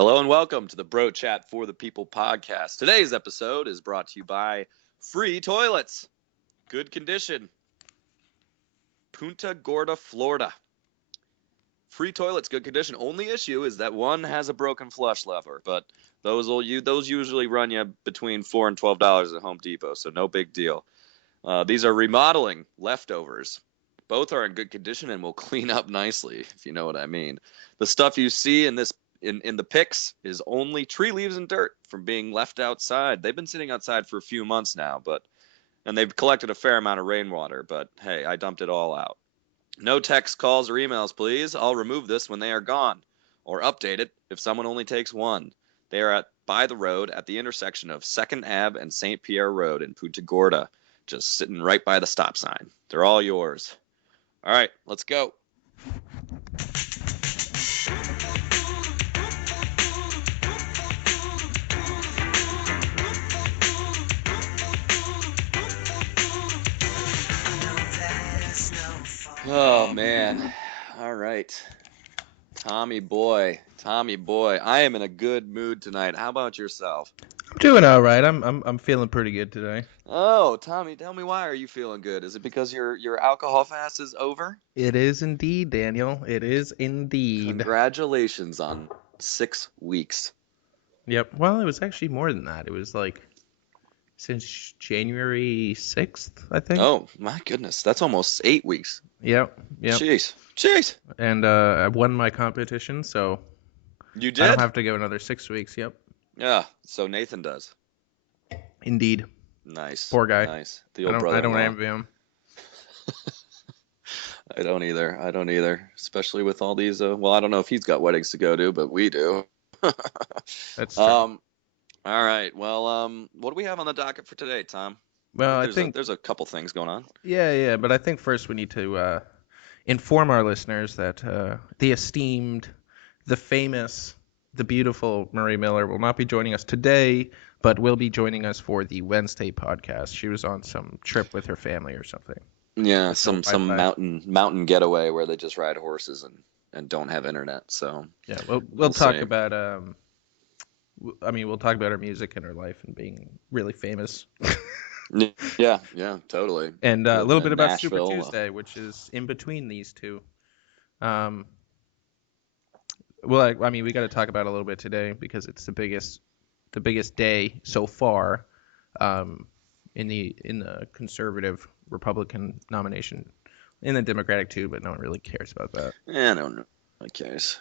Hello and welcome to the Bro Chat for the People podcast. Today's episode is brought to you by Free Toilets. Good condition. Punta Gorda, Florida. Free toilets, good condition. Only issue is that one has a broken flush lever, but those usually run you between $4 and $12 at Home Depot, so no big deal. These are remodeling leftovers. Both are in good condition and will clean up nicely, if you know what I mean. The stuff you see in the pics is only tree leaves and dirt from being left outside. They've been sitting outside for a few months now, and they've collected a fair amount of rainwater, but hey, I dumped it all out. No text, calls, or emails, please. I'll remove this when they are gone, or update it if someone only takes one. They are by the road at the intersection of 2nd Ave and St. Pierre Road in Punta Gorda, just sitting right by the stop sign. They're all yours. All right, let's go. Oh, man. All right. Tommy boy. I am in a good mood tonight. How about yourself? I'm doing all right. I'm feeling pretty good today. Oh, Tommy, tell me, why are you feeling good? Is it because your alcohol fast is over? It is indeed, Daniel. It is indeed. Congratulations on 6 weeks. Yep. Well, it was actually more than that. It was like since January 6th, I think. Oh, my goodness. That's almost 8 weeks. Yep. Jeez. And I won my competition, so You did? I don't have to go another 6 weeks. Yep. Yeah, so Nathan does. Indeed. Nice. Poor guy. Nice. The old I don't brother-in-law. envy him. I don't either. Especially with all these. Well, I don't know if he's got weddings to go to, but we do. That's true. All right. Well, what do we have on the docket for today, Tom? Well, I think there's a couple things going on. Yeah. But I think first we need to inform our listeners that the esteemed, the famous, the beautiful Marie Miller will not be joining us today, but will be joining us for the Wednesday podcast. She was on some trip with her family or something. Yeah, some mountain getaway where they just ride horses and don't have internet. So yeah, we'll talk about we'll talk about her music and her life and being really famous. Yeah, totally. And a little bit about Super Tuesday, which is in between these two. Well, we got to talk about it a little bit today because it's the biggest day so far in the conservative Republican nomination, in the Democratic too, but no one really cares about that. Yeah, no one cares.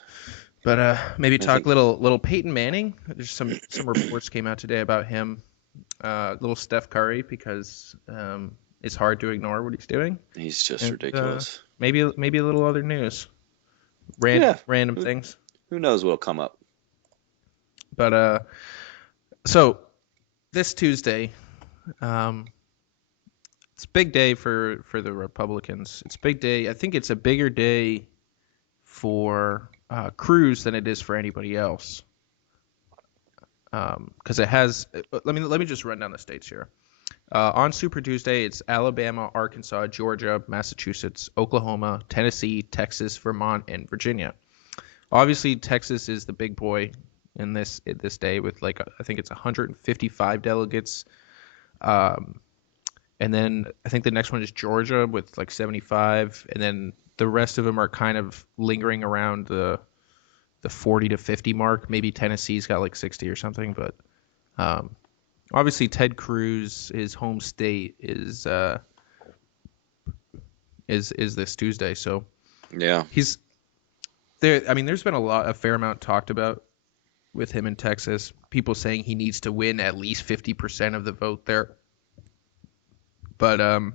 But maybe talk little Peyton Manning. There's some reports came out today about him. Little Steph Curry, because it's hard to ignore what he's doing. He's just ridiculous. Maybe a little other news. Random things. Who knows what'll come up? But so this Tuesday, it's a big day for the Republicans. It's a big day. I think it's a bigger day for Cruz than it is for anybody else. Because it has. Let me just run down the states here. On Super Tuesday, it's Alabama, Arkansas, Georgia, Massachusetts, Oklahoma, Tennessee, Texas, Vermont, and Virginia. Obviously, Texas is the big boy in this day with I think it's 155 delegates. And then I think the next one is Georgia with 75, and then the rest of them are kind of lingering around the 40 to 50 mark. Maybe Tennessee's got 60 or something, but obviously Ted Cruz, his home state is this Tuesday. So yeah, he's there. I mean, there's been a fair amount talked about with him in Texas. People saying he needs to win at least 50% of the vote there. But I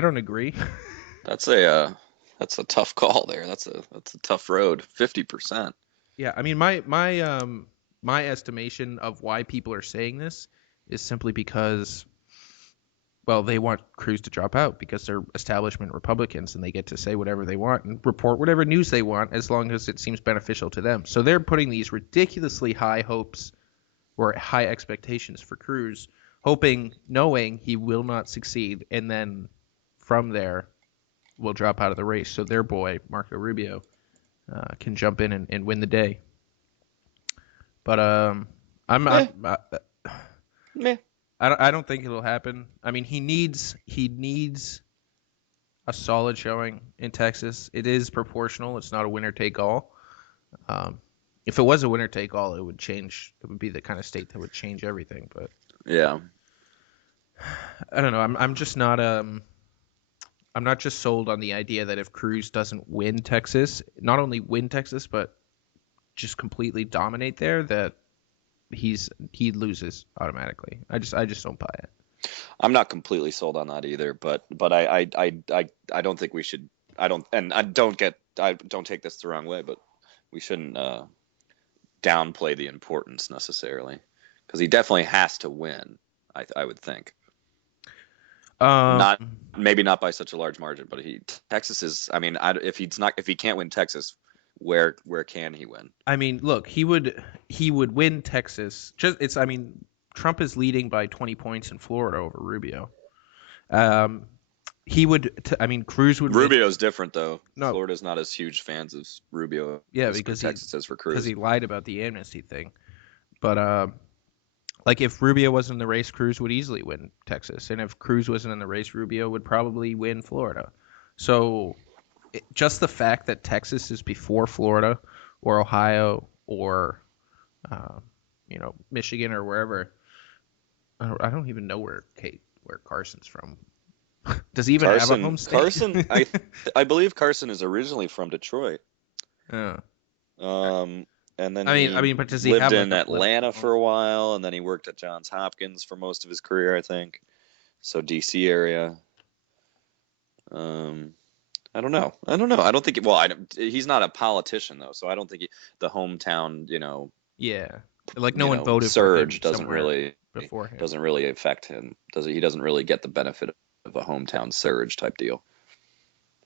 don't agree. That's a tough call there. That's a tough road. 50%. Yeah, I mean my estimation of why people are saying this is simply because, well, they want Cruz to drop out because they're establishment Republicans and they get to say whatever they want and report whatever news they want as long as it seems beneficial to them. So they're putting these ridiculously high hopes or high expectations for Cruz, knowing he will not succeed, and then from there will drop out of the race. So their boy, Marco Rubio, can jump in and win the day. But I'm Meh, meh. I don't think it'll happen. I mean, he needs a solid showing in Texas. It is proportional. It's not a winner take all. Um, if it was a winner take all, it would change. It would be the kind of state that would change everything. But Yeah. I don't know. I'm not just sold on the idea that if Cruz doesn't win Texas, not only win Texas, but just completely dominate there, that he loses automatically. I just don't buy it. I'm not completely sold on that either, but I don't think we should. I don't, and I don't take this the wrong way, but we shouldn't downplay the importance necessarily, because he definitely has to win. I would think. Um, Not maybe not by such a large margin, but Texas is. I mean, if he can't win Texas, where can he win? I mean, look, he would win Texas. Just it's. I mean, Trump is leading by 20 points in Florida over Rubio. Um, he would. I mean, Cruz would win. Rubio's different though. No, Florida's not as huge fans of Rubio yeah, as for because Texas as for because Cruz. he lied about the amnesty thing. But like if Rubio wasn't in the race, Cruz would easily win Texas, and if Cruz wasn't in the race, Rubio would probably win Florida. So just the fact that Texas is before Florida or Ohio or uh, Michigan or wherever. I don't even know where Carson's from. Does he even have a home state? I believe Carson is originally from Detroit. Yeah. And then I he mean, but does he lived have like in a political Atlanta home? for a while, and then he worked at Johns Hopkins for most of his career, I think. So DC area. Um, I don't know. I don't know. I don't think. Well, he's not a politician though, so I don't think the hometown, Yeah. Like no one voted for him surge somewhere beforehand. doesn't really affect him. He doesn't really get the benefit of a hometown surge type deal.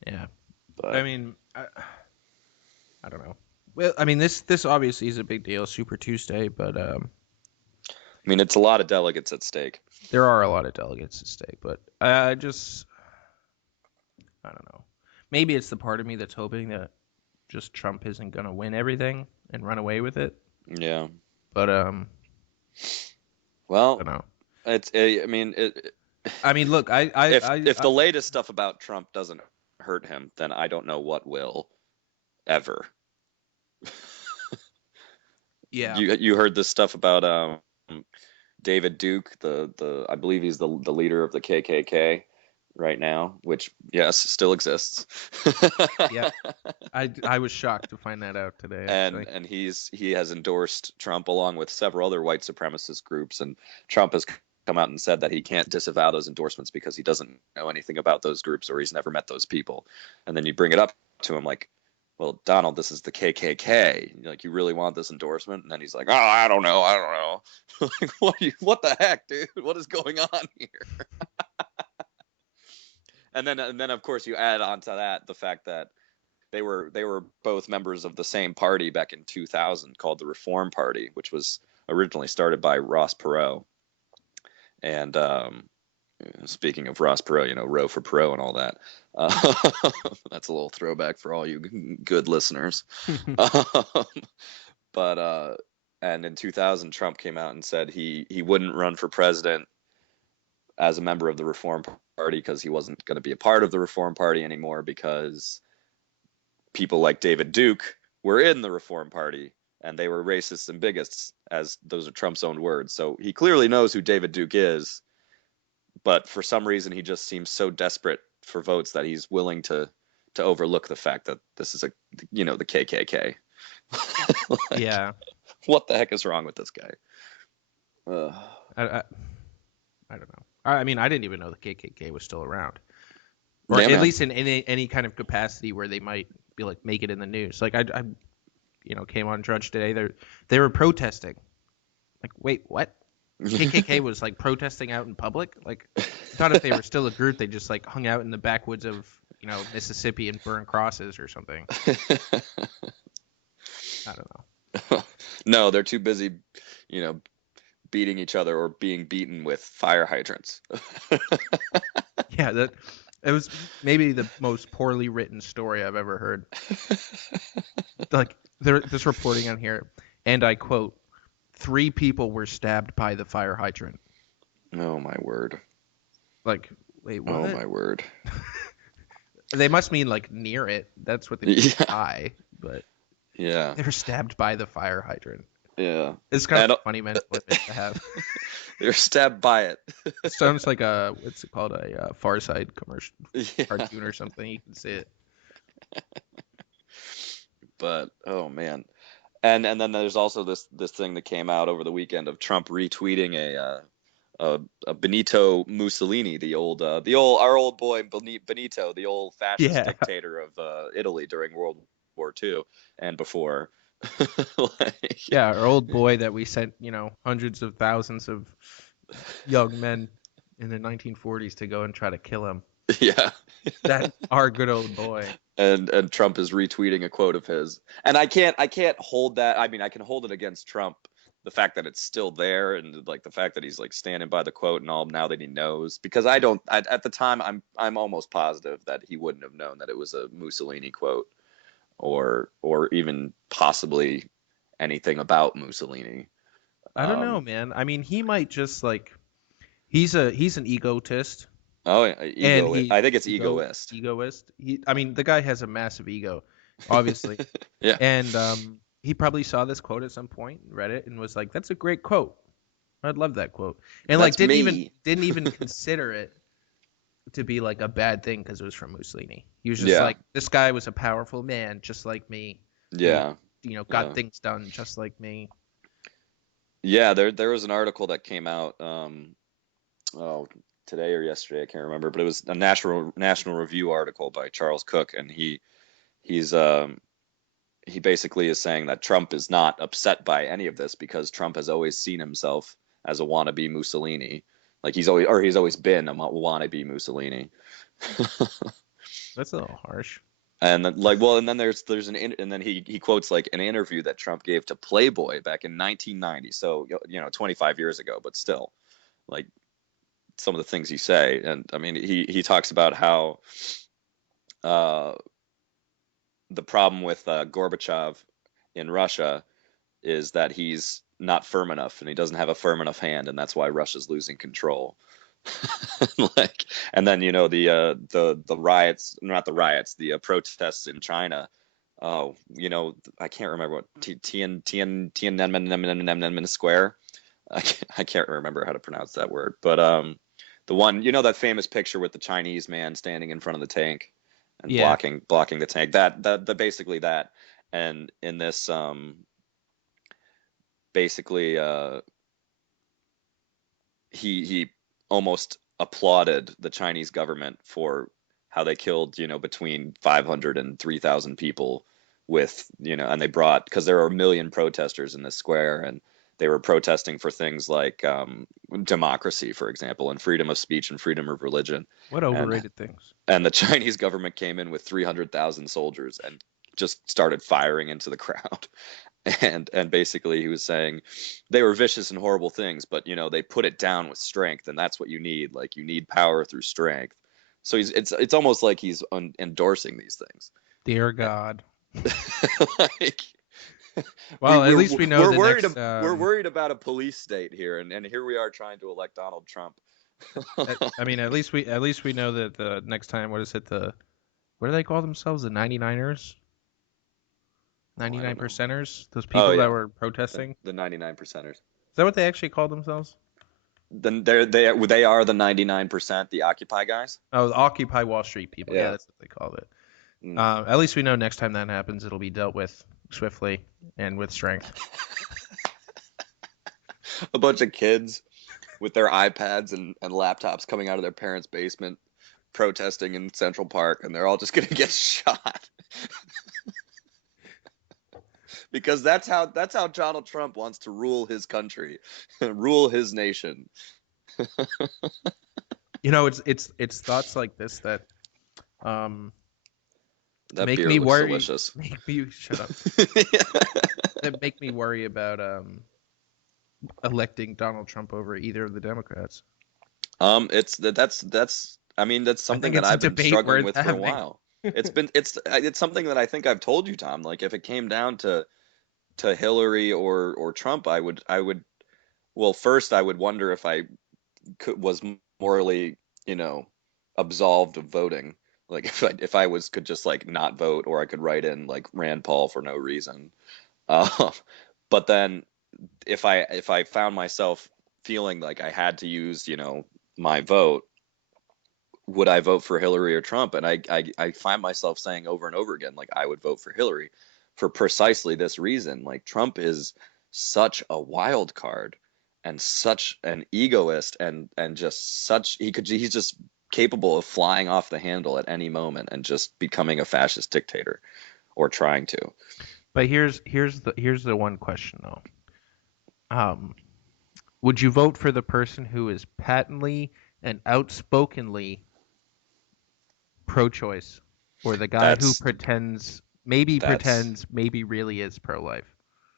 Yeah. I But mean, I don't know. Well, I mean, this obviously is a big deal, Super Tuesday, but I mean, it's a lot of delegates at stake. there are a lot of delegates at stake. But I don't know. Maybe it's the part of me that's hoping that just Trump isn't gonna win everything and run away with it. Yeah. But I Well, don't know. I mean, I mean, look, if the latest stuff about Trump doesn't hurt him, then I don't know what will ever. yeah, You heard this stuff about David Duke, the I believe he's the leader of the KKK right now, which yes, still exists. yeah. I was shocked to find that out today, and actually. he has endorsed Trump along with several other white supremacist groups, and Trump has come out and said that he can't disavow those endorsements because he doesn't know anything about those groups or he's never met those people. And then you bring it up to him like, well, Donald, this is the KKK. Like, you really want this endorsement? And then he's like, oh, I don't know. Like, what the heck, dude? What is going on here? And then of course you add onto that the fact that they were both members of the same party back in 2000 called the Reform Party, which was originally started by Ross Perot. And speaking of Ross Perot, Roe for Perot and all that. Uh, that's a little throwback for all you good listeners. Um, but and in 2000, Trump came out and said he wouldn't run for president as a member of the Reform Party because he wasn't going to be a part of the Reform Party anymore because people like David Duke were in the Reform Party and they were racists and bigots, as those are Trump's own words. So he clearly knows who David Duke is, but for some reason he just seems so desperate for votes that he's willing to overlook the fact that this is the KKK. Like, Yeah, what the heck is wrong with this guy? Uh, I, I, I don't know. I mean, I didn't even know the KKK was still around, or yeah, at man. least in any kind of capacity where they might be like make it in the news. Like I came on Drudge today. They were protesting. Like, wait, what? KKK was like protesting out in public. Like, I thought if they were still a group, they just like hung out in the backwoods of Mississippi and burned crosses or something. I don't know. No, they're too busy, beating each other or being beaten with fire hydrants. Yeah, that it was maybe the most poorly written story I've ever heard. Like this reporting on here, and I quote, 3 people were stabbed by the fire hydrant. Oh my word. Like, wait, Oh what? my word. They must mean like near it. That's what they mean Yeah. by. But Yeah. they were stabbed by the fire hydrant. Yeah. It's kind of And a funny mental image to have. they're stabbed by it. It sounds like a what's it called, a Far Side commercial, Yeah. cartoon or something. You can see it. But oh man. And then there's also this thing that came out over the weekend of Trump retweeting a Benito Mussolini, the old our old boy Benito, the old fascist Yeah, dictator of Italy during World War II and before. Like, yeah. Our old boy that we sent, hundreds of thousands of young men in the 1940s to go and try to kill him. yeah. That's our good old boy. And Trump is retweeting a quote of his. And I can't hold that. I mean, I can hold it against Trump, the fact that it's still there and like the fact that he's like standing by the quote and all now that he knows, because I don't at the time I'm almost positive that he wouldn't have known that it was a Mussolini quote or even possibly anything about Mussolini. I don't know, Um man. I mean, he might just like he's an egotist, oh yeah, and I think it's ego egoist. egoist. I mean, the guy has a massive ego, obviously, Yeah, and he probably saw this quote at some point, read it, and was like, "That's a great quote. I'd love that quote," and like that's me. didn't even consider it to be like a bad thing because it was from Mussolini. He was just Yeah, like, "This guy was a powerful man, just like me, who yeah, got yeah. things done just like me." Yeah, there was an article that came out oh today or yesterday, I can't remember, but it was a National Review article by Charles Cook, and he's he basically is saying that Trump is not upset by any of this because Trump has always seen himself as a wannabe Mussolini. Like he's always been a wannabe Mussolini. That's a little harsh. And then, like, well, and then there's and then he quotes like an interview that Trump gave to Playboy back in 1990. So 25 years ago, but still, like some of the things he say. And I mean, he talks about how uh, the problem with Gorbachev in Russia is that he's not firm enough and he doesn't have a firm enough hand, and that's why Russia's losing control. Like, and then the riots, not the riots, the protests in China. Oh, I can't remember what Tiananmen Square. I can't remember how to pronounce that word, but the one, that famous picture with the Chinese man standing in front of the tank and Yeah. blocking the tank. That basically that, and in this basically he almost applauded the Chinese government for how they killed, between 500 and 3,000 people with, and they brought, because there are a million protesters in this square, and they were protesting for things like democracy, for example, and freedom of speech and freedom of religion. What And overrated things? and the Chinese government came in with 300,000 soldiers and just started firing into the crowd. And basically he was saying they were vicious and horrible things, but they put it down with strength, and that's what you need. Like, you need power through strength. So it's almost like he's endorsing these things. Dear God. Like, we Well, at we're least we know we're the worried next. we're worried about a police state here, and here we are trying to elect Donald Trump. I mean, at least we know that the next time, what is it? What do they call themselves? The 99ers, Oh, I 99 don't know. percenters. Those Oh people that yeah, were the protesting. the 99 percenters. Is that what they actually called themselves? Then they are the 99%, the Occupy guys. Oh, the Occupy Wall Street people. Yeah, Yeah. that's what they called it. Mm. At least we know next time that happens, it'll be dealt with swiftly and with strength. A bunch of kids with their iPads and laptops coming out of their parents' basement protesting in Central Park, and they're all just gonna get shot. Because that's how Donald Trump wants to rule his country, rule his nation. It's thoughts like this that um That make beer me looks worry. delicious. Make me shut up. That make me worry about electing Donald Trump over either of the Democrats. It's that's I mean, that's I something think that it's a I've been debate struggling worth with for a having. while. It's something that I think I've told you, Tom. Like, if it came down to Hillary or Trump, I would well, first I would wonder if I was morally, you know, absolved of voting. Like if I was could just like not vote, or I could write in like Rand Paul for no reason. Uh, but then if I found myself feeling like I had to use, my vote, would I vote for Hillary or Trump? And I find myself saying over and over again, like I would vote for Hillary for precisely this reason. Like Trump is such a wild card and such an egoist and just such he's just capable of flying off the handle at any moment and just becoming a fascist dictator or trying to. But here's the one question though. Um, would you vote for the person who is patently and outspokenly pro-choice, or the guy who That's pretends, maybe that's pretends, maybe really is pro-life?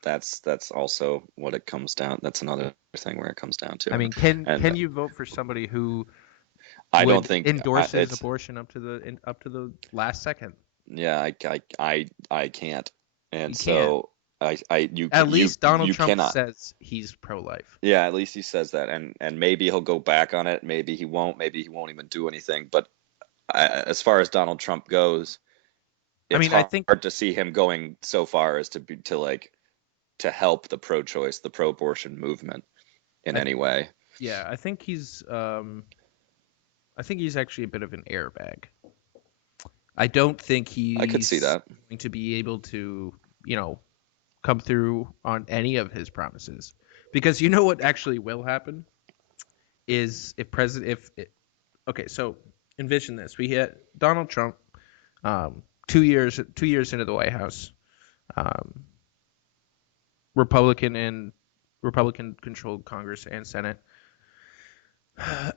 that's also what it comes down. That's another thing where it comes down I to. mean, can And you vote for somebody who I don't would think endorses it's abortion up to the last second? yeah, I can't. And You can't. so I you At you least Donald you Trump cannot. says he's pro-life. Yeah, at least he says that, and maybe he'll go back on it, maybe he won't, maybe he won't even do anything. But as far as Donald Trump goes, I it's mean, I hard think, to see him going so far as to help the pro-choice, the pro-abortion movement in I any way. yeah, I think he's actually a bit of an airbag. I don't think I could see he's that. going to be able to, come through on any of his promises. Because you know what actually will happen is if president if it, okay, so envision this. We hit Donald Trump 2 years into the White House. Um, Republican and Republican controlled Congress and Senate.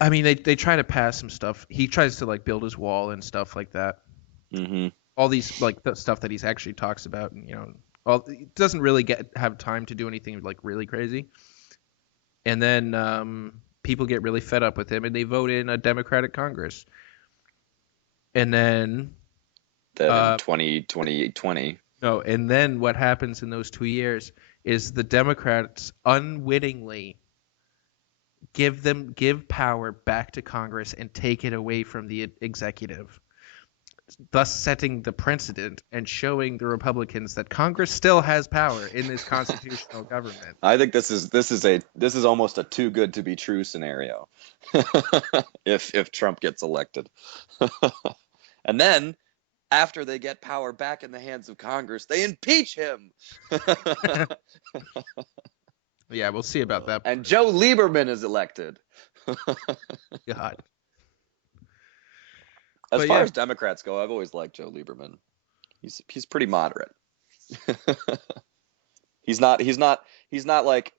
I mean, they try to pass some stuff. He tries to like build his wall and stuff like that. Hmm. All these like the stuff that he's actually talks about, and all he doesn't really have time to do anything like really crazy. And then people get really fed up with him, and they vote in a Democratic Congress. And then Then in uh, 2020, no, and then what happens in those 2 years is the Democrats unwittingly give power back to Congress and take it away from the executive, thus setting the precedent and showing the Republicans that Congress still has power in this constitutional government. I think this is almost a too good to be true scenario. If Trump gets elected. And then after they get power back in the hands of Congress, they impeach him. Yeah, we'll see about that And part. Joe Lieberman is elected. God. As But far yeah, as Democrats go, I've always liked Joe Lieberman. He's pretty moderate. He's not like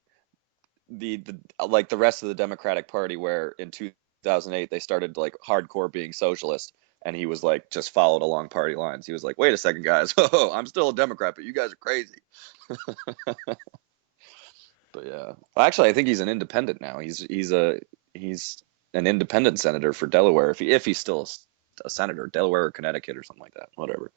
the like the rest of the Democratic Party, where in 2008 they started like hardcore being socialist, and he was like just followed along party lines. He was like, wait a second, guys, oh, I'm still a Democrat, but you guys are crazy. But yeah, well, actually, I think he's an independent now. He's an independent senator for Delaware, if he's still a senator, Delaware or Connecticut or something like that, whatever.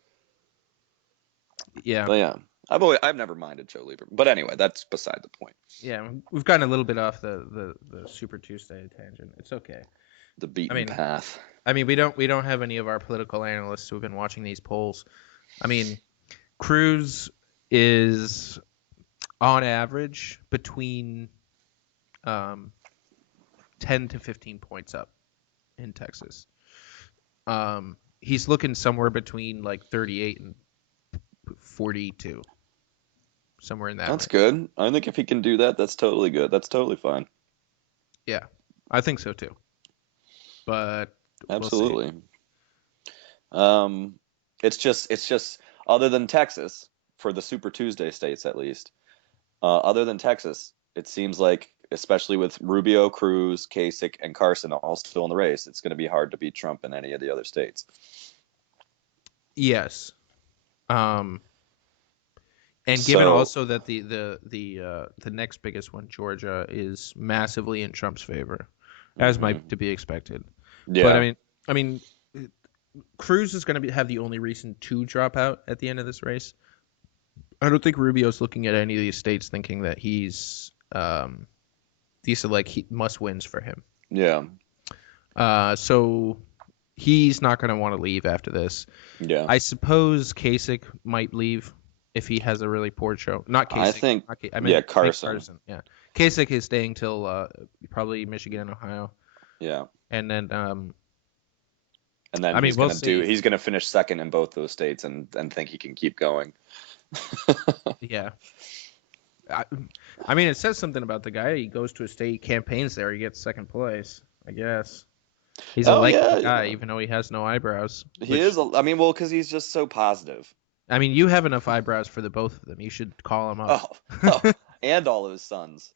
yeah, But yeah, I've never minded Joe Lieberman. But anyway, that's beside the point. yeah. We've gotten a little bit off the Super Tuesday tangent. It's okay. The I beaten mean, path. we don't have any of our political analysts who have been watching these polls. I mean, Cruz is on average between um, 10 to 15 points up in Texas. He's looking somewhere between like 38 and 42, somewhere in that That's range. good. I think if he can do that, that's totally good. That's totally fine. Yeah, I think so too. But we'll see. Absolutely. Um, it's just other than Texas, for the Super Tuesday states at least, other than Texas, it seems like, especially with Rubio, Cruz, Kasich, and Carson all still in the race, it's going to be hard to beat Trump in any of the other states. Yes. Um, and given So, also that the next biggest one, Georgia, is massively in Trump's favor, as mhm. might to be expected. But Yeah, I mean, Cruz is going to have the only reason to drop out at the end of this race. I don't think Rubio's looking at any of these states thinking that these are like must wins for him. Yeah. So he's not going to want to leave after this. Yeah. I suppose Kasich might leave if he has a really poor show. Not Kasich. I think. I meant Carson. Yeah, Kasich is staying till probably Michigan and Ohio. Yeah. And then And then I mean, he's gonna finish second in both those states and think he can keep going. Yeah. I mean, it says something about the guy. He goes to a state, campaigns there, he gets second place. I guess he's a likable guy, even though he has no eyebrows. He is. I mean, well, because he's just so positive. I mean, you have enough eyebrows for the both of them. You should call him up. Oh, and all of his sons.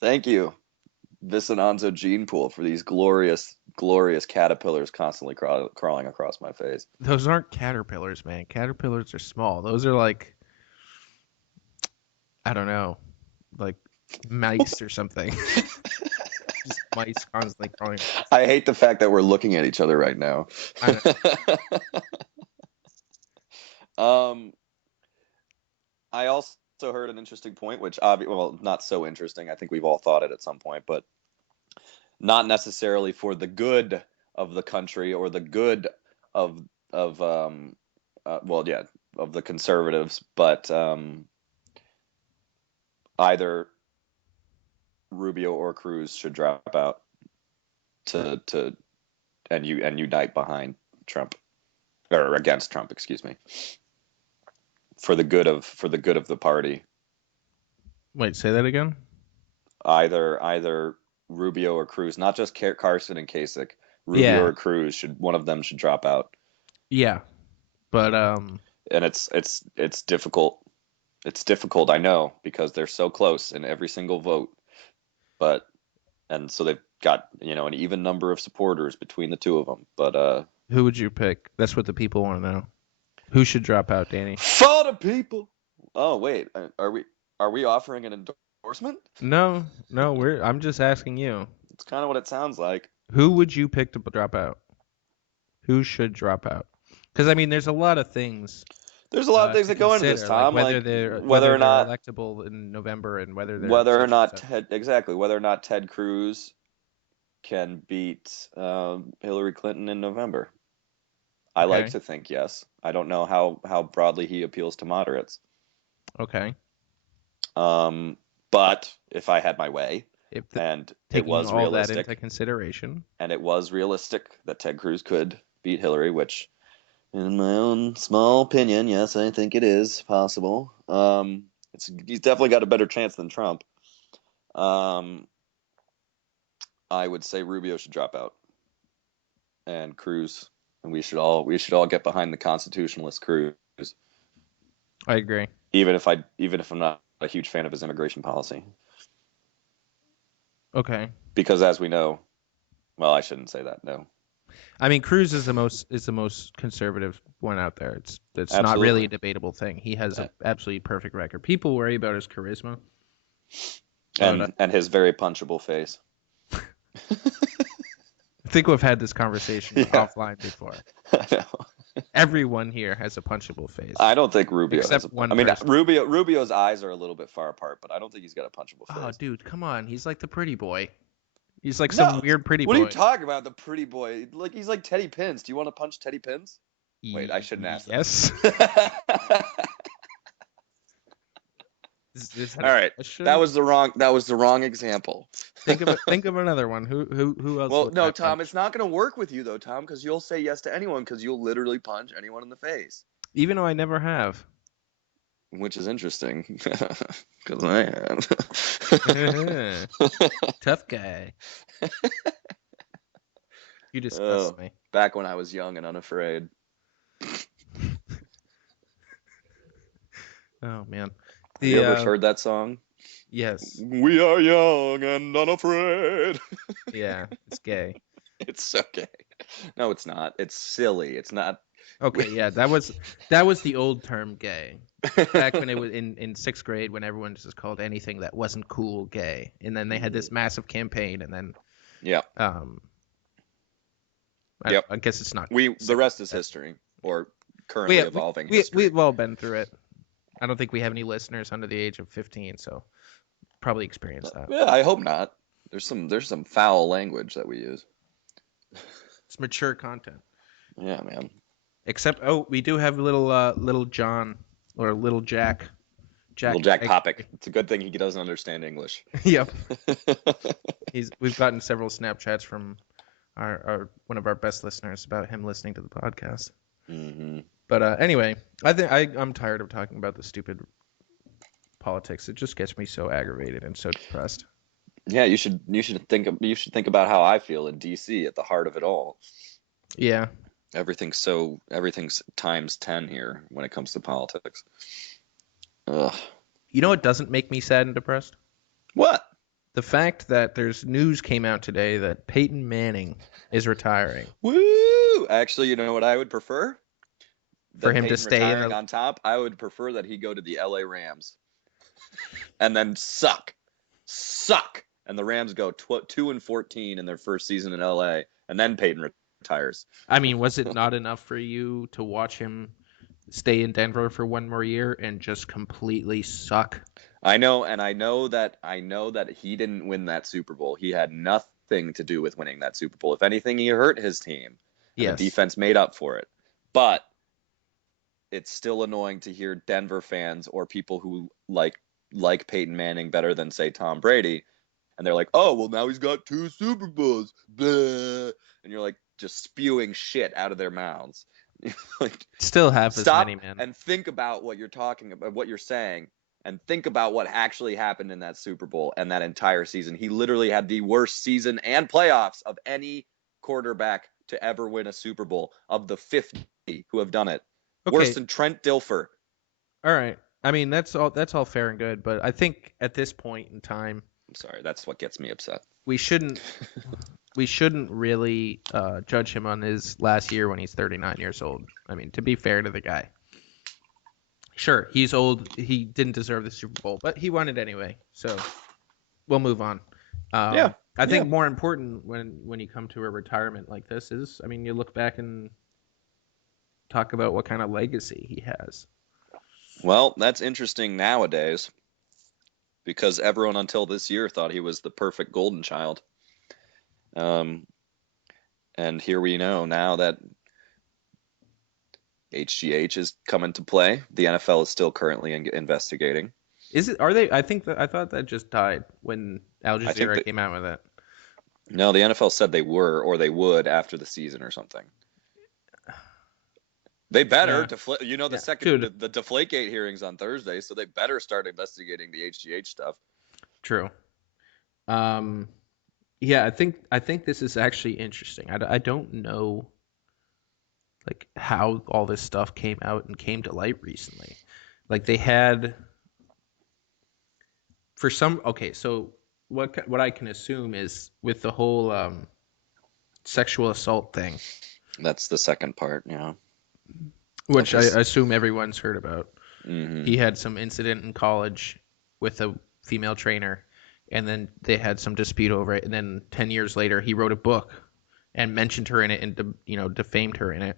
Thank you, Vicinanzo Gene Pool, for these glorious caterpillars constantly crawling across my face. Those aren't caterpillars, man. Caterpillars are small. Those are like, I don't know, like mice or something. Just mice constantly crawling. I hate the fact that we're looking at each other right now. I know. I also heard an interesting point, which well, not so interesting. I think we've all thought it at some point, but not necessarily for the good of the country or the good of well, yeah, of the conservatives, but either Rubio or Cruz should drop out and unite behind Trump, or against Trump, excuse me, for the good of the party. Wait, say that again. Either Rubio or Cruz, not just Carson and Kasich. Rubio or Cruz one of them should drop out. Yeah, but and it's difficult. It's difficult, I know, because they're so close in every single vote. And so they've got, an even number of supporters between the two of them. But who would you pick? That's what the people want to know. Who should drop out, Danny? For the people. Oh wait, are we offering an endorsement? No, I'm just asking you. It's kind of what it sounds like. Who would you pick to drop out? Who should drop out? Because I mean, there's a lot of things. There's a lot of things that go into this, Tom. Like whether or not electable in November, and whether or not Ted Cruz can beat Hillary Clinton in November. I like to think yes. I don't know how broadly he appeals to moderates. Okay. But if I had my way, it was all realistic, that into consideration, and it was realistic that Ted Cruz could beat Hillary, which, in my own small opinion, yes, I think it is possible. He's definitely got a better chance than Trump. I would say Rubio should drop out, and Cruz, and we should all get behind the constitutionalist Cruz. I agree. Even if I'm not a huge fan of his immigration policy. Okay. Because as we know, well, I shouldn't say that. No. I mean, Cruz is the most conservative one out there. It's not really a debatable thing. He has an absolutely perfect record. People worry about his charisma and his very punchable face. I think we've had this conversation offline before. I know. Everyone here has a punchable face. I don't think Rubio except has one person. Rubio's eyes are a little bit far apart, but I don't think he's got a punchable face. Oh, dude, come on. He's like the pretty boy. He's like some weird pretty boy. What are you talking about, the pretty boy? Like, he's like Teddy Pins. Do you want to punch Teddy Pins? Wait, I shouldn't ask that. Yes. All right, that was the wrong example. Think of another one. Who else? Well, no, Tom, it's not going to work with you though, Tom, because you'll say yes to anyone because you'll literally punch anyone in the face. Even though I never have. Which is interesting, because I have. Tough guy. You disgust me. Back when I was young and unafraid. Oh man. Have you ever heard that song? Yes. We are young and unafraid. Yeah, it's gay. It's so gay. No, it's not. It's silly. It's not. Okay, yeah, that was the old term gay. Back when it was in sixth grade, when everyone just called anything that wasn't cool gay, and then they had this massive campaign, and then Yep. I guess it's not. The rest is history, or currently We, evolving history. we've all been through it. I don't think we have any listeners under the age of 15, so probably experienced that. Yeah, I hope not. There's some foul language that we use. It's mature content. Yeah, man. Except, we do have little John or little Jack. Little Jack Popick. It's a good thing he doesn't understand English. Yep. We've gotten several Snapchats from our one of our best listeners about him listening to the podcast. Mm-hmm. But anyway, I'm tired of talking about the stupid politics. It just gets me so aggravated and so depressed. Yeah, you should think about how I feel in DC at the heart of it all. Yeah. Everything's times 10 here when it comes to politics. Ugh. You know what doesn't make me sad and depressed? What? The fact that there's news came out today that Peyton Manning is retiring. Woo! Actually, you know what I would prefer? For him Peyton to stay retiring on top, I would prefer that he go to the LA Rams. And then suck. And the Rams go 2-14 in their first season in LA, and then Peyton retires. I mean, was it not enough for you to watch him stay in Denver for one more year and just completely suck? I know that he didn't win that Super Bowl. He had nothing to do with winning that Super Bowl. If anything, he hurt his team. And Yes. The defense made up for it. But it's still annoying to hear Denver fans or people who like Peyton Manning better than, say, Tom Brady. And they're like, oh, well, now he's got 2 Super Bowls. Blah. And you're like just spewing shit out of their mouths. Like, still have as stop many, man. and think about what you're talking about, what you're saying, and think about what actually happened in that Super Bowl and that entire season. He literally had the worst season and playoffs of any quarterback to ever win a Super Bowl, of the 50 who have done it. Okay. Worse than Trent Dilfer. All right. I mean, that's all fair and good, but I think at this point in time, I'm sorry, that's what gets me upset. we shouldn't really judge him on his last year when he's 39 years old. I mean, to be fair to the guy. Sure, he's old. He didn't deserve the Super Bowl, but he won it anyway. So we'll move on. Yeah. I think more important when you come to a retirement like this is, I mean, you look back and talk about what kind of legacy he has. Well, that's interesting nowadays, because everyone until this year thought he was the perfect golden child. And here we know now that HGH is come into play. The NFL is still currently investigating. Is it? Are they? I thought that just died when Al Jazeera came out with it. No, the NFL said they were, or they would after the season or something. They better the Deflategate hearings on Thursday, so they better start investigating the HGH stuff. True. Yeah, I think this is actually interesting. I don't know, like, how all this stuff came out and came to light recently. Like, they had so what I can assume is with the whole sexual assault thing. That's the second part, yeah. Which I assume everyone's heard about. Mm-hmm. He had some incident in college with a female trainer, and then they had some dispute over it. And then 10 years later, he wrote a book and mentioned her in it and defamed her in it,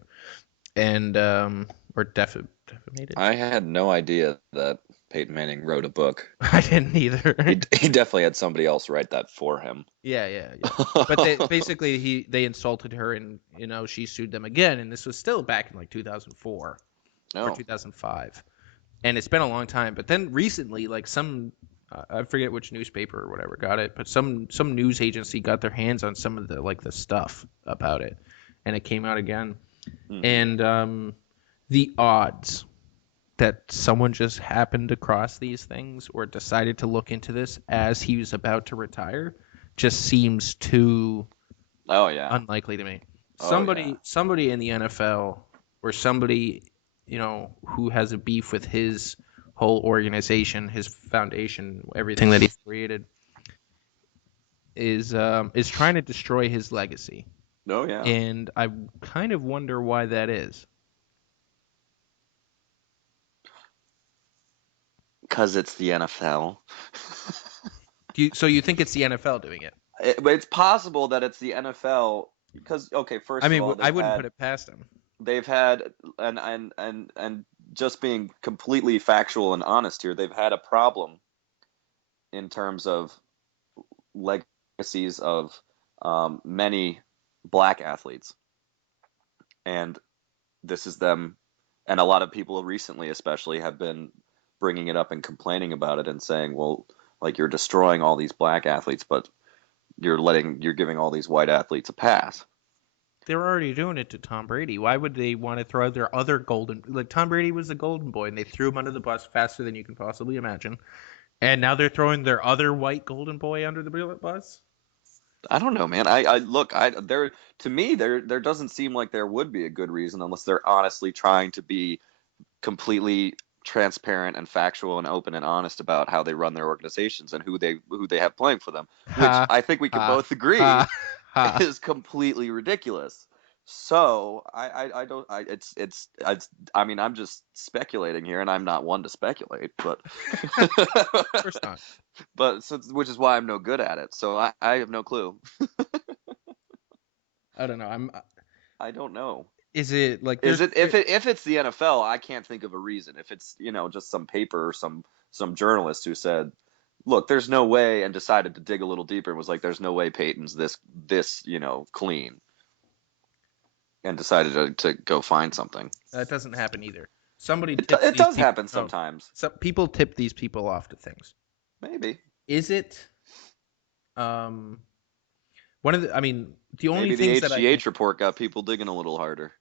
and or defamated. I had no idea that Peyton Manning wrote a book. I didn't either. He definitely had somebody else write that for him. Yeah. But they insulted her, and she sued them again, and this was still back in like 2004 or 2005, and it's been a long time. But then recently, like I forget which newspaper or whatever got it, but some news agency got their hands on some of the stuff about it, and it came out again. Mm-hmm. And the odds that someone just happened across these things or decided to look into this as he was about to retire just seems too unlikely to me. Somebody in the NFL or somebody who has a beef with his whole organization, his foundation, everything that he's created is trying to destroy his legacy. Oh yeah. And I kind of wonder why that is. Because it's the NFL. So you think it's the NFL doing it? But it's possible that it's the NFL because okay, I first of mean, all, I wouldn't put it past him. they've had and just being completely factual and honest here, they've had a problem in terms of legacies of many black athletes, and this is them, and a lot of people recently, especially, have been bringing it up and complaining about it and saying, well, like you're destroying all these black athletes, but you're giving all these white athletes a pass. They're already doing it to Tom Brady. Why would they want to throw their other Tom Brady was the golden boy, and they threw him under the bus faster than you can possibly imagine. And now they're throwing their other white golden boy under the bus? I don't know, man. I look, I there to me there doesn't seem like there would be a good reason unless they're honestly trying to be completely transparent and factual and open and honest about how they run their organizations and who they have playing for them, which Ha, I think we can ha, both agree ha, ha. is completely ridiculous. So I don't it's I mean I'm just speculating here and I'm not one to speculate, but Of course not. but so, which is why I'm no good at it. So I have no clue. I don't know. I don't know. Is it like Is it if it's the NFL, I can't think of a reason. If it's, just some paper or some journalist who said, "Look, there's no way," and decided to dig a little deeper and was like, "There's no way Peyton's this clean," and decided to go find something. that doesn't happen either. Somebody It tips it these does people. happen No, sometimes. some people tip these people off to things. Maybe Is it um one of the? I mean, the only maybe the things that I can HGH report got people digging a little harder.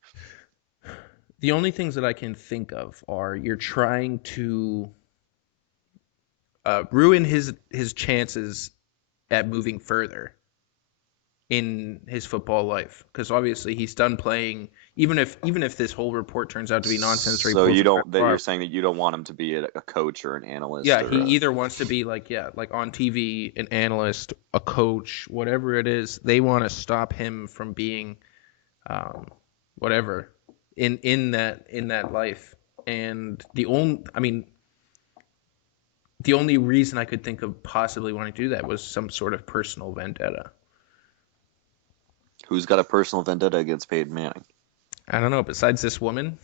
the only things that I can think of are you're trying to ruin his chances at moving further in his football life, because obviously he's done playing. Even if this whole report turns out to be nonsense, or he So pulls you a don't that you're crap, saying that you don't want him to be a coach or an analyst yeah, or he a either wants to be like on TV, an analyst, a coach, whatever it is. They want to stop him from being um, whatever in that life. And the only reason I could think of possibly wanting to do that was some sort of personal vendetta. who's got a personal vendetta against Peyton Manning. I don't know. Besides this woman,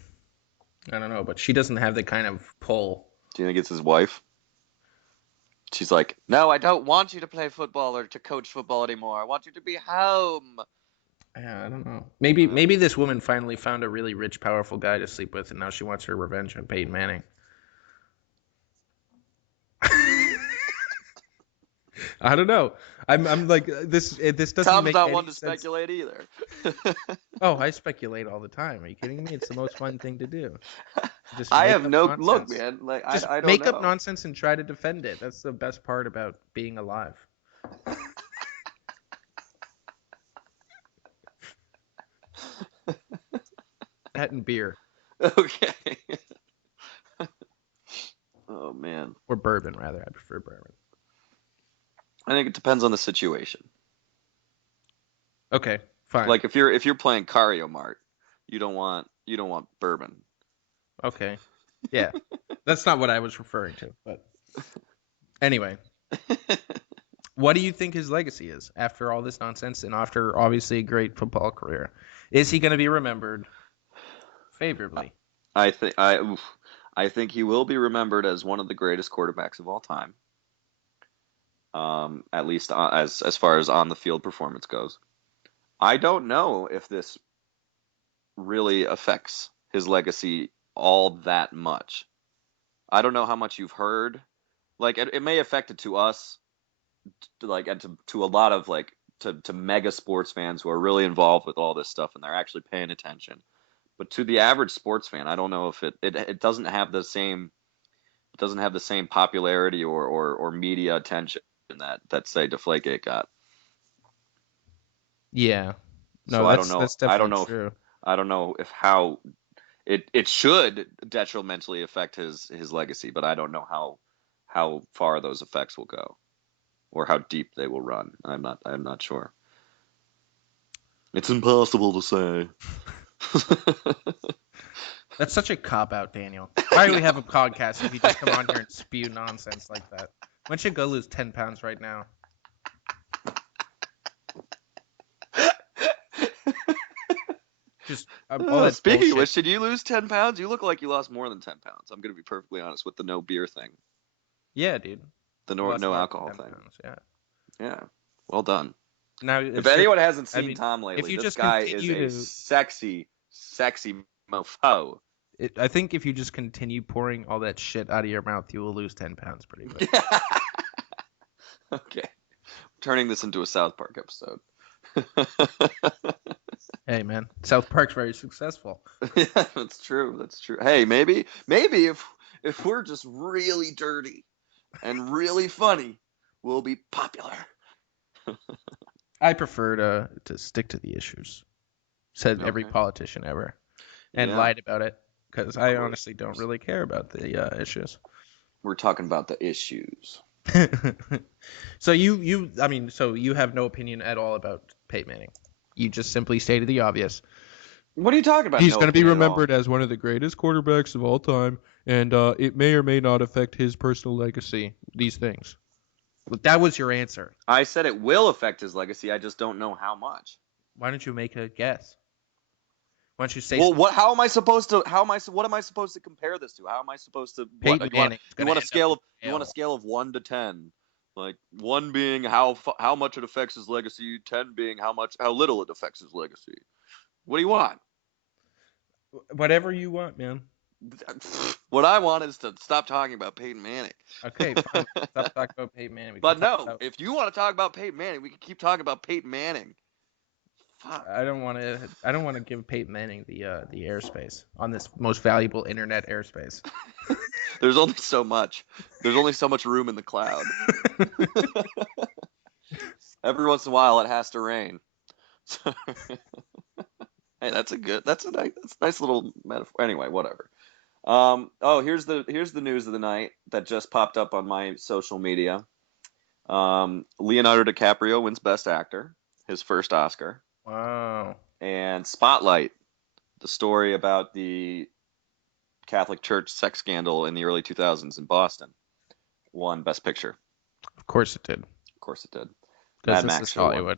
I don't know, but she doesn't have the kind of pull. Do you think it's his wife? She's like, no, I don't want you to play football or to coach football anymore. I want you to be home. Yeah, I don't know. Maybe this woman finally found a really rich, powerful guy to sleep with, and now she wants her revenge on Peyton Manning. I don't know. I'm like this. This doesn't Tom's make not any one to sense. speculate either. Oh, I speculate all the time. Are you kidding me? It's the most fun thing to do. Just I make have up no look, nonsense. man. Like Just I don't make up know. nonsense and try to defend it. That's the best part about being alive. That and beer Okay. Oh man. or bourbon, rather. I prefer bourbon. I think it depends on the situation. Okay, fine. Like if you're playing Cario Mart, you don't want bourbon. Okay, yeah, that's not what I was referring to. But anyway, what do you think his legacy is after all this nonsense and after obviously a great football career? Is he going to be remembered favorably? I think I think he will be remembered as one of the greatest quarterbacks of all time. At least as far as on the field performance goes. I don't know if this really affects his legacy all that much. I don't know how much you've heard. Like it may affect it to us, like and to a lot of like to mega sports fans who are really involved with all this stuff and they're actually paying attention. But to the average sports fan, I don't know if it doesn't have the same popularity or media attention that say Deflategate got. Yeah, no, So I don't know. that's definitely true. I don't know if how it should detrimentally affect his legacy, but I don't know how far those effects will go or how deep they will run. I'm not sure. It's impossible to say. That's such a cop out, Daniel. Why do we have a podcast if you just come on here and spew nonsense like that? Why don't you go lose 10 pounds right now? just all that Speaking bullshit. of which, did you lose 10 pounds? You look like you lost more than 10 pounds. I'm gonna be perfectly honest with the no beer thing, Yeah, dude. the I lost no more alcohol than 10 thing. pounds. Yeah. Yeah, well done. Now If it's just. anyone hasn't I seen mean, Tom if lately, you this just guy is continue a to, sexy, sexy mofo. I think if you just continue pouring all that shit out of your mouth, you will lose 10 pounds pretty quick. Okay, turning this into a South Park episode. Hey, man, South Park's very successful. Yeah, that's true. That's true. Hey, maybe if we're just really dirty and really funny, we'll be popular. I prefer to stick to the issues. Said every Okay. politician ever, and Yeah, lied about it because of I course. honestly don't really care about the issues. We're talking about the issues. So I mean, so you have no opinion at all about Peyton Manning. You just simply stated the obvious. What are you talking about? He's No going to be opinion at all. remembered as one of the greatest quarterbacks of all time, and it may or may not affect his personal legacy. These things. But that was your answer. I said it will affect his legacy. I just don't know how much. Why don't you make a guess? Why don't you say Well, something? what? How am I supposed to? What am I supposed to compare this to? How am I supposed to? What Peyton Manning is you going to want a end up scale in of? You want a jail. scale of 1 to 10? Like one being how much it affects his legacy, 10 being how little it affects his legacy. What do you want? Whatever you want, man. What I want is to stop talking about Peyton Manning. Okay, fine. Stop talking about Peyton Manning. We can But talk no, about. if you want to talk about Peyton Manning, we can keep talking about Peyton Manning. Fuck. I don't want to. I don't want to give Peyton Manning the airspace on this most valuable internet airspace. There's only so much. There's only so much room in the cloud. Every once in a while, it has to rain. Hey, that's a nice little metaphor. Anyway, whatever. Oh, here's the news of the night that just popped up on my social media. Leonardo DiCaprio wins Best Actor, his first Oscar, Wow. and Spotlight, the story about the Catholic Church sex scandal in the early 2000s in Boston, won Best Picture. Of course it did. Of course it did. Because Mad this Max is should have won. Hollywood.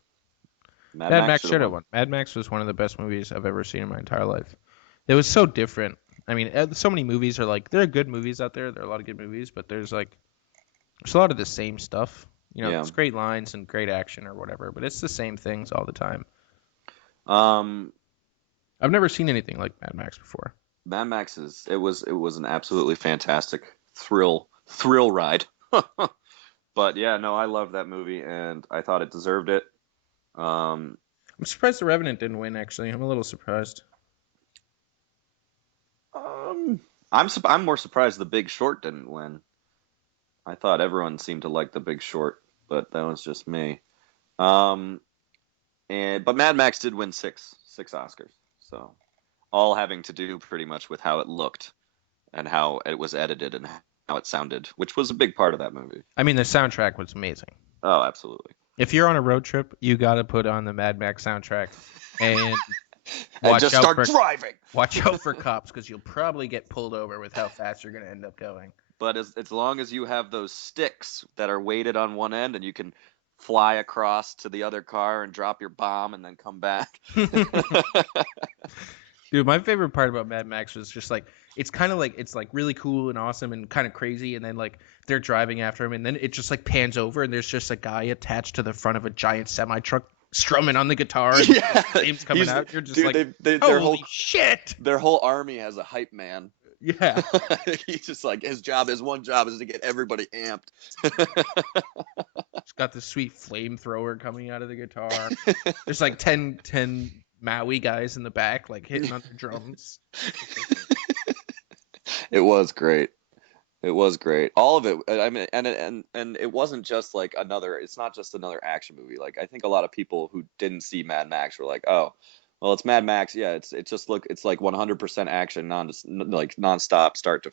Mad Mad Max Max should have should have won. won. Mad Max was one of the best movies I've ever seen in my entire life. It was so different. I mean, so many movies are like there are good movies out there. There are a lot of good movies, but there's a lot of the same stuff. You know, Yeah. it's great lines and great action or whatever, but it's the same things all the time. Um, I've never seen anything like Mad Max before. Mad Max it was an absolutely fantastic thrill ride. But yeah, no, I loved that movie and I thought it deserved it. Um, I'm surprised The Revenant didn't win. Actually, I'm a little surprised. um, I'm more surprised The Big Short didn't win. I thought everyone seemed to like The Big Short, but that was just me. Um, but Mad Max did win six Oscars, so all having to do pretty much with how it looked and how it was edited and how it sounded, which was a big part of that movie. I mean, the soundtrack was amazing. Oh, absolutely. If you're on a road trip, you got to put on the Mad Max soundtrack and And just start driving. watch out for cops because you'll probably get pulled over with how fast you're going to end up going. But as long as you have those sticks that are weighted on one end and you can fly across to the other car and drop your bomb and then come back. Dude, my favorite part about Mad Max was just like it's kind of like it's like really cool and awesome and kind of crazy, and then like they're driving after him, and then it just like pans over, and there's just a guy attached to the front of a giant semi truck strumming on the guitar, and Yeah, flames coming out. You're just dude, like, their whole holy shit! their whole army has a hype man. Yeah, He's just like his one job is to get everybody amped. it's got this sweet flamethrower coming out of the guitar. There's like 10 Maui guys in the back, like hitting on the drums. It was great. It was great. All of it. I mean, and it wasn't just like another. It's not just another action movie. Like I think a lot of people who didn't see Mad Max were like, "Oh, well, it's Mad Max. Yeah, it's like 100% action, like nonstop, start to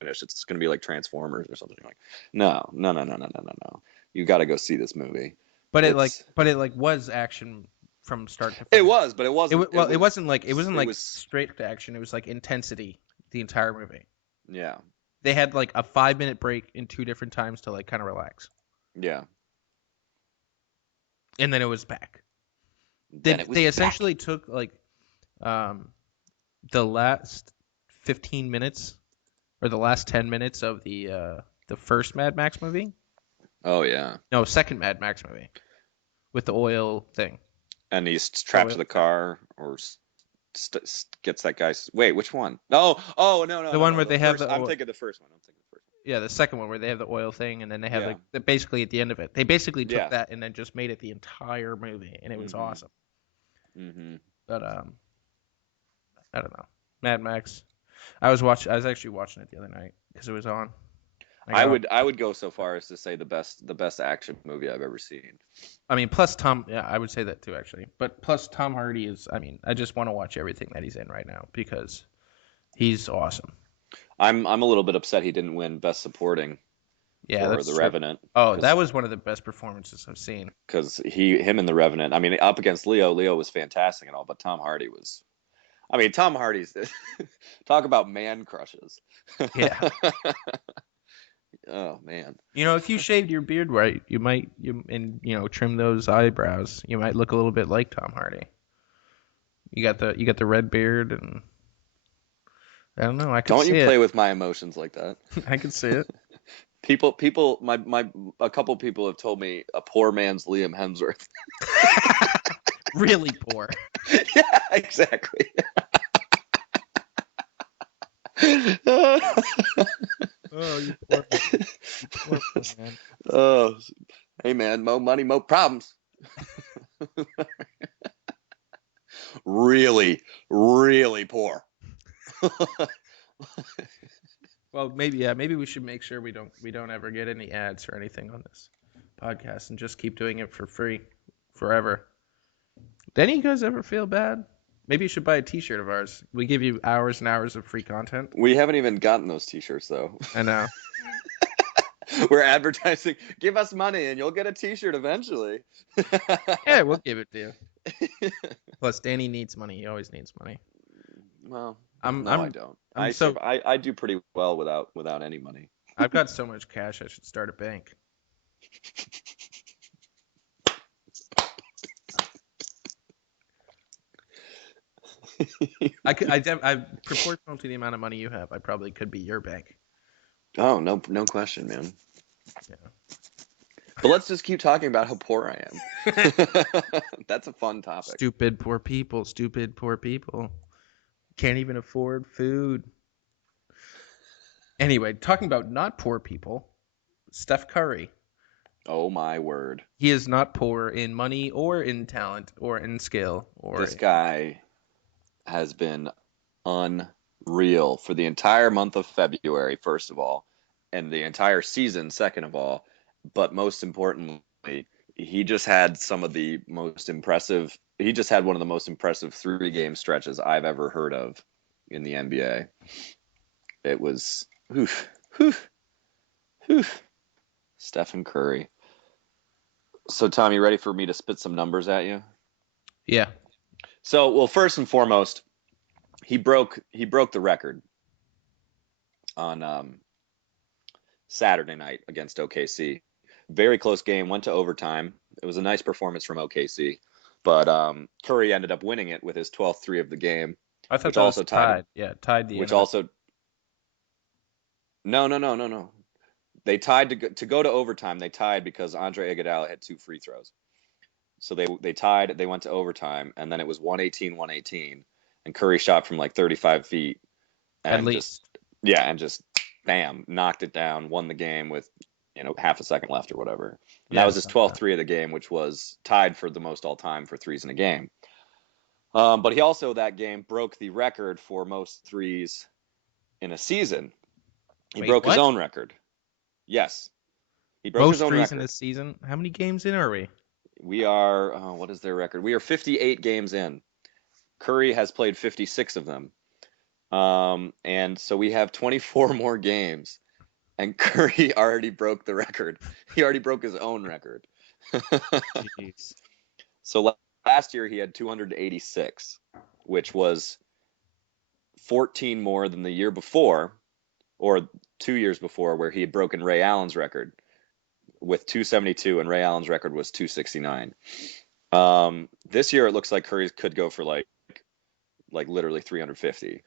finish. It's gonna be like Transformers or something." Like, no, no, no, no, no, no, no, no. You got to go see this movie. But It's it like was action from start to it finish. was, but it wasn't. It wasn't like was straight to action. It was like intensity the entire movie. yeah, They had like a 5 minute break in two different times to like kind of relax, yeah. and then it was back. Then it was They back. essentially took like Um, the last 15 minutes or the last 10 minutes of the first Mad Max movie. Oh yeah. No, second Mad Max movie with the oil thing. And he's The trapped oil. to the car, or gets that guy. Wait, which one? No. Oh, no, no, The no, one no. where The they have first. the I'm oil. thinking the first one. I'm thinking the first one. Yeah, the second one where they have the oil thing, and then they have Yeah. basically at the end of it, they basically took Yeah. that and then just made it the entire movie, and it was Mhm. awesome. Mhm. But I don't know, Mad Max. I was actually watching it the other night because it was on. I I got on. would I would go so far as to say the best action movie I've ever seen. I mean, plus Tom. Yeah, I would say that too, actually. But plus Tom Hardy is. I mean, I just want to watch everything that he's in right now because he's awesome. I'm a little bit upset he didn't win Best Supporting Yeah, for that's The true. Revenant, Oh, that because was one of the best performances I've seen. him in The Revenant. I mean, up against Leo. Leo was fantastic and all, but Tom Hardy was. I mean, Tom Hardy's talk about man crushes. Yeah. Oh man. If you shaved your beard right, trim those eyebrows, you might look a little bit like Tom Hardy. You got the red beard, and I don't know. I could Don't you see it. play with my emotions like that. I could see it. A couple people have told me a poor man's Liam Hemsworth. Really poor. Yeah, exactly. Oh, you poor man. You poor man. Oh, hey man, mo money, mo problems. Really, really poor. Well, maybe we should make sure we don't ever get any ads or anything on this podcast and just keep doing it for free forever. Did any of you guys ever feel bad? Maybe you should buy a T-shirt of ours. We give you hours and hours of free content. We haven't even gotten those t-shirts though. I know. We're advertising, give us money and you'll get a t-shirt eventually. Yeah, we'll give it to you. Plus, Danny needs money. He always needs money. Well, I'm no, I I'm don't. I'm so I do pretty well without any money. I've got so much cash. I should start a bank. I proportional to the amount of money you have, I probably could be your bank. Oh, no, no question, man. Yeah. But let's just keep talking about how poor I am. That's a fun topic. Stupid poor people. Stupid poor people. Can't even afford food. Anyway, talking about not poor people, Steph Curry. Oh my word. He is not poor in money or in talent or in skill or This guy has been unreal for the entire month of February, first of all, and the entire season, second of all. But most importantly, he just had he just had one of the most impressive 3 game stretches I've ever heard of in the NBA. It was, oof, oof, oof. Stephen Curry. So, Tom, you ready for me to spit some numbers at you? yeah. So, well, first and foremost, he broke the record on Saturday night against OKC. Very close game, went to overtime. It was a nice performance from OKC, but Curry ended up winning it with his 12th three of the game, I thought which that was also tied him. tied. Yeah, tied the end Which of it. also no, no, no, no, no. They tied to go to overtime. They tied because Andre Iguodala had 2 free throws. So they tied. They went to overtime, and then it was 118-118, and Curry shot from like 35 feet, At and just least. yeah, and just bam, knocked it down, won the game with half a second left or whatever. And that Yeah, I was his saw 12th that. three of the game, which was tied for the most all time for threes in a game. But he also that game broke the record for most threes in a season. He Wait, broke his what? own record. Yes, he broke his Most own threes in record. this season? How many games in are we? We are what is their record? We are 58 games in. Curry has played 56 of them. And so we have 24 more games, and Curry already broke the record. He already broke his own record. Jeez. So last year he had 286, which was 14 more than the year before, or 2 years before, where he had broken Ray Allen's record with 272, and Ray Allen's record was 269. This year it looks like Curry could go for like like literally 350.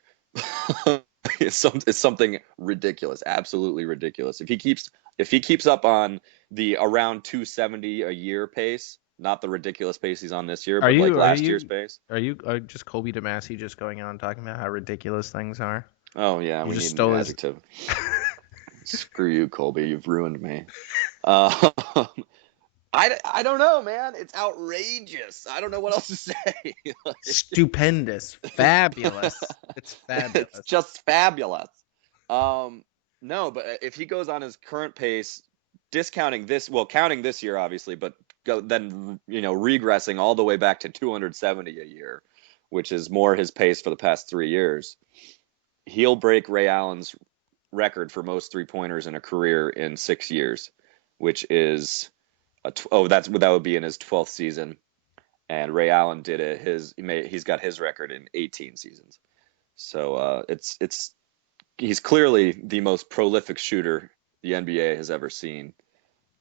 It's something ridiculous, absolutely ridiculous. If he keeps up on the around 270 a year pace, not the ridiculous pace he's on this year, Are but like you are last year's you pace. are you just Colby DeMasi just going on talking about how ridiculous things are? Oh yeah, You we just need a new stole his. adjective. Screw you, Colby. You've ruined me. Uh, I don't know, man. It's outrageous. I don't know what else to say. Stupendous, fabulous. It's It's fabulous. just fabulous. Um, no, but if he goes on his current pace, discounting this, well, counting this year obviously, but then regressing all the way back to 270 a year, which is more his pace for the past 3 years, he'll break Ray Allen's record for most three-pointers in a career in 6 years, which is that would be in his 12th season, and Ray Allen did it. He's got his record in 18 seasons. So it's he's clearly the most prolific shooter the NBA has ever seen,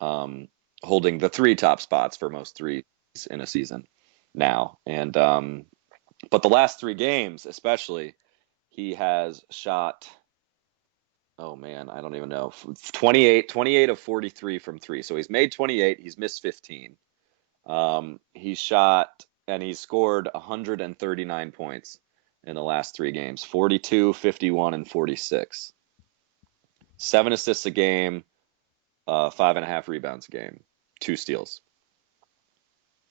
holding the three top spots for most threes in a season now. And but the last 3 games, especially, he has shot. Oh man, I don't even know. 28 of 43 from three. So he's made 28. He's missed 15. He's shot and he's scored 139 points in the last 3 games: 42, 51, and 46. 7 assists a game, 5.5 rebounds a game, 2 steals.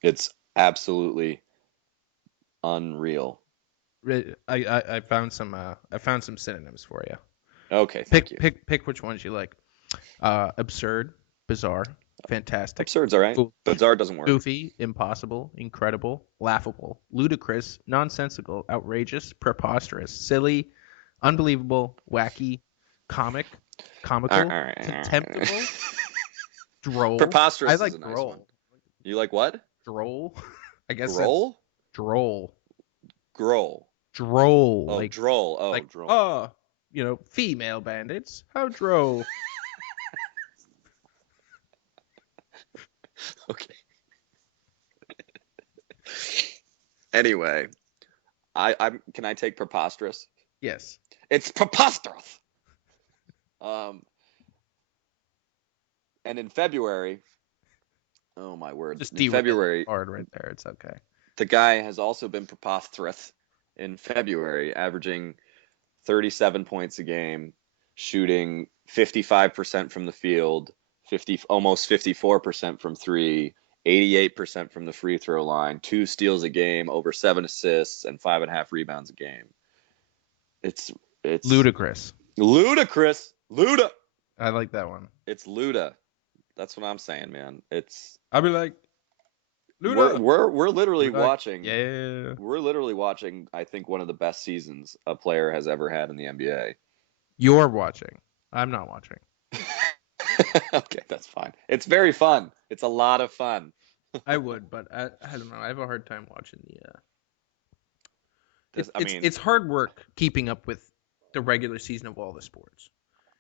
It's absolutely unreal. I found some synonyms for you. Okay, thank Pick you. pick pick which ones you like. Absurd, bizarre, fantastic, Absurd's all right. foolish, Bizarre doesn't work. goofy, impossible, incredible, laughable, ludicrous, nonsensical, outrageous, preposterous, silly, unbelievable, wacky, comic, All comical, right. contemptible, droll. I Preposterous is like a nice one. droll. You like what? Droll. I guess that's Groll? droll. Groll. Droll. Oh, droll. Oh, Like droll. female bandits. How droll. Okay. Anyway, I'm. Can I take preposterous? Yes. It's preposterous. Um, and in February, oh my word, Just in derail it February, hard right there. It's okay. the guy has also been preposterous in February, averaging 37 points a game, shooting 55% from the field, almost 54% from three, 88% from the free throw line, 2 steals a game, over 7 assists, and 5.5 rebounds a game. It's Ludicrous. ludicrous. Luda. I like that one. It's Luda. That's what I'm saying, man. I'll be like, We're Luda. we're we're I'll literally be like, watching. yeah. We're literally watching, I think, one of the best seasons a player has ever had in the NBA. You're watching. I'm not watching. Okay, that's fine. It's very fun. It's a lot of fun. I would, but I don't know. I have a hard time watching the. This, I It's mean, it's hard work keeping up with the regular season of all the sports.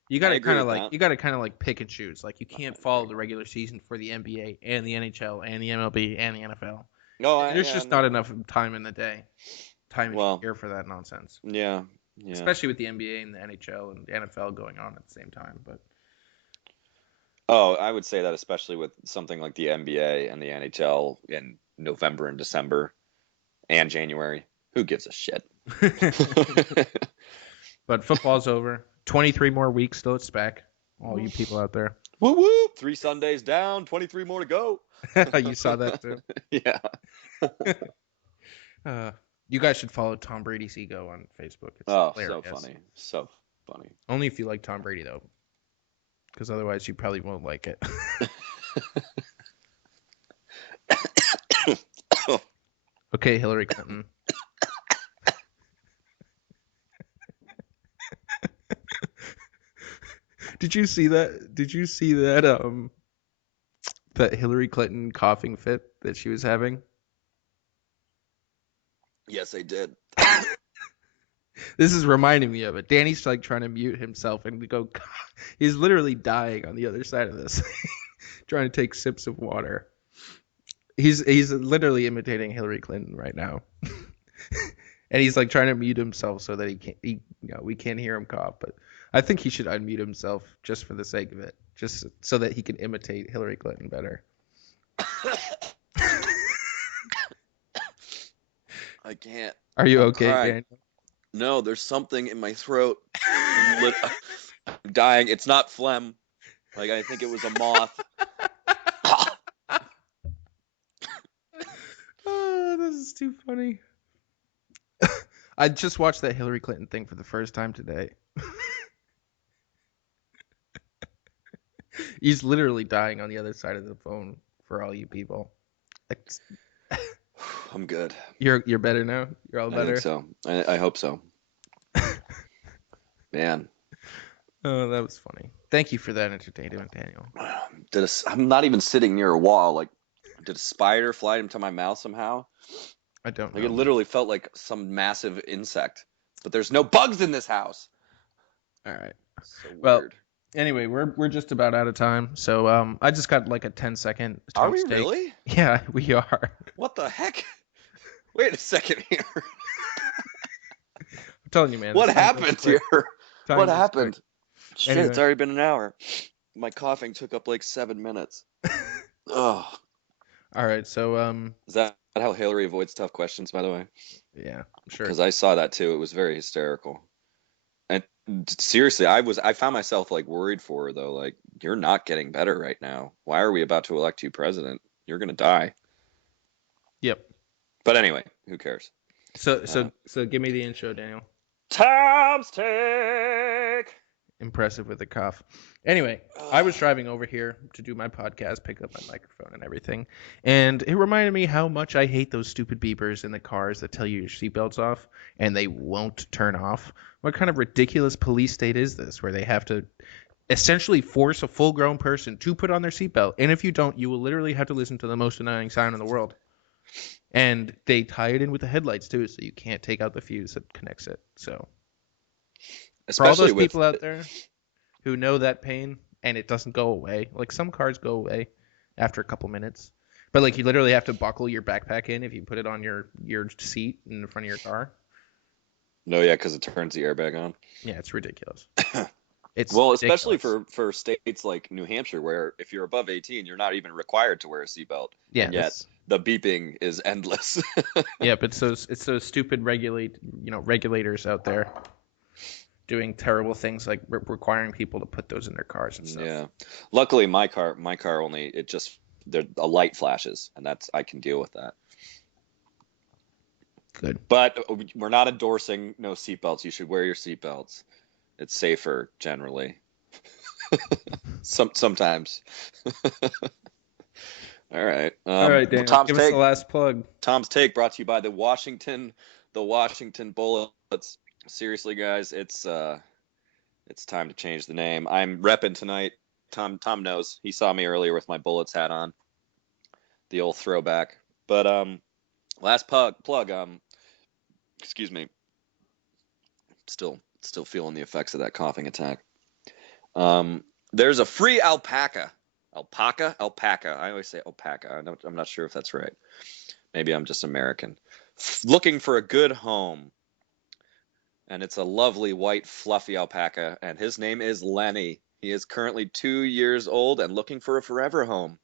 You I got to agree kind of with like that. you got to kind of like pick and choose. Like you can't follow the regular season for the NBA and the NHL and the MLB and the NFL. No, There's yeah, just not no. enough time in the day, time in the Well, year for that nonsense. yeah, yeah. Especially with the NBA and the NHL and the NFL going on at the same time. But Oh, I would say that especially with something like the NBA and the NHL in November and December and January. Who gives a shit? but football's over. 23 more weeks till it's back. All you people out there. Whoop whoop! 3 Sundays down, 23 more to go. You saw that too. Yeah. Uh, you guys should follow Tom Brady's ego on Facebook. It's Oh, hilarious. so funny. So funny. Only if you like Tom Brady though, because otherwise you probably won't like it. Okay, Hillary Clinton. Did you see that? Did you see that? That Hillary Clinton coughing fit that she was having. Yes, I did. This is reminding me of it. Danny's like trying to mute himself and we go. He's literally dying on the other side of this, trying to take sips of water. He's literally imitating Hillary Clinton right now. And he's like trying to mute himself so that we can't hear him cough. But I think he should unmute himself just for the sake of it, just so that he can imitate Hillary Clinton better. I can't. Are you I'm okay, crying. Daniel? No, there's something in my throat. I'm dying. It's not phlegm. Like, I think it was a moth. Oh, this is too funny. I just watched that Hillary Clinton thing for the first time today. He's literally dying on the other side of the phone for all you people. I'm good. You're better now? You're all I think better? so. I hope so. Man. Oh, that was funny. Thank you for that entertainment, Daniel. I'm not even sitting near a wall. Like, did a spider fly into my mouth somehow? I don't Like, it know. literally felt like some massive insect. But there's no bugs in this house. All right. So Well, weird. anyway, we're just about out of time. So I just got like a 10-second Are Tom's we take. really? Yeah, we are. What the heck? Wait a second here. I'm telling you, man. What this time goes happened quick. here? Time What goes happened? quick. Shit, Anyway. it's already been an hour. My coughing took up like 7 minutes. Oh, All right. So is that how Hillary avoids tough questions, by the way? yeah, I'm sure. Because I saw that too. It was very hysterical. And seriously, I found myself like worried for her though. Like, you're not getting better right now. Why are we about to elect you president? You're gonna die. Yep. But anyway, who cares? So give me the intro, Daniel. Tom's take. Impressive with the cough. Anyway, I was driving over here to do my podcast, pick up my microphone and everything, and it reminded me how much I hate those stupid beepers in the cars that tell you your seatbelt's off and they won't turn off. What kind of ridiculous police state is this where they have to essentially force a full-grown person to put on their seatbelt, and if you don't, you will literally have to listen to the most annoying sound in the world. And they tie it in with the headlights too, so you can't take out the fuse that connects it. So for all Especially those with people out there who know that pain and it doesn't go away, like some cars go away after a couple minutes, but like you literally have to buckle your backpack in if you put it on your seat in the front of your car. no, yeah, because it turns the airbag on. Yeah, it's ridiculous. It's Well, especially ridiculous. for states like New Hampshire, where if you're above 18, you're not even required to wear a seatbelt, Yeah, and yet the beeping is endless. yeah, but it's those stupid regulators out there doing terrible things like requiring people to put those in their cars and stuff. Yeah. Luckily, my car only it just a light flashes, and I can deal with that. Good. But we're not endorsing no seatbelts. You should wear your seatbelts. It's safer generally. Sometimes. All right. All right, Well, Daniel, give us the last plug. Tom's take brought to you by the Washington Bullets. Seriously, guys, it's time to change the name. I'm repping tonight. Tom knows. He saw me earlier with my Bullets hat on. The old throwback. But last plug. Excuse me. Still feeling the effects of that coughing attack. There's a free alpaca. Alpaca. I always say alpaca. I'm not sure if that's right. Maybe I'm just American. Looking for a good home. And it's a lovely white fluffy alpaca, and his name is Lenny. He is currently 2 years old and looking for a forever home.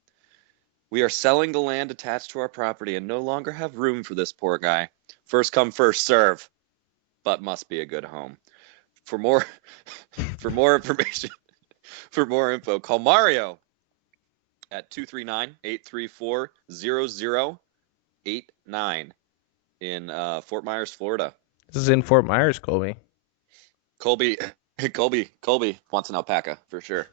We are selling the land attached to our property and no longer have room for this poor guy. First come, first serve, but must be a good home. For more information, for more info, call Mario at 239-834-0089 in Fort Myers, Florida. This is in Fort Myers, Colby. Colby wants an alpaca for sure.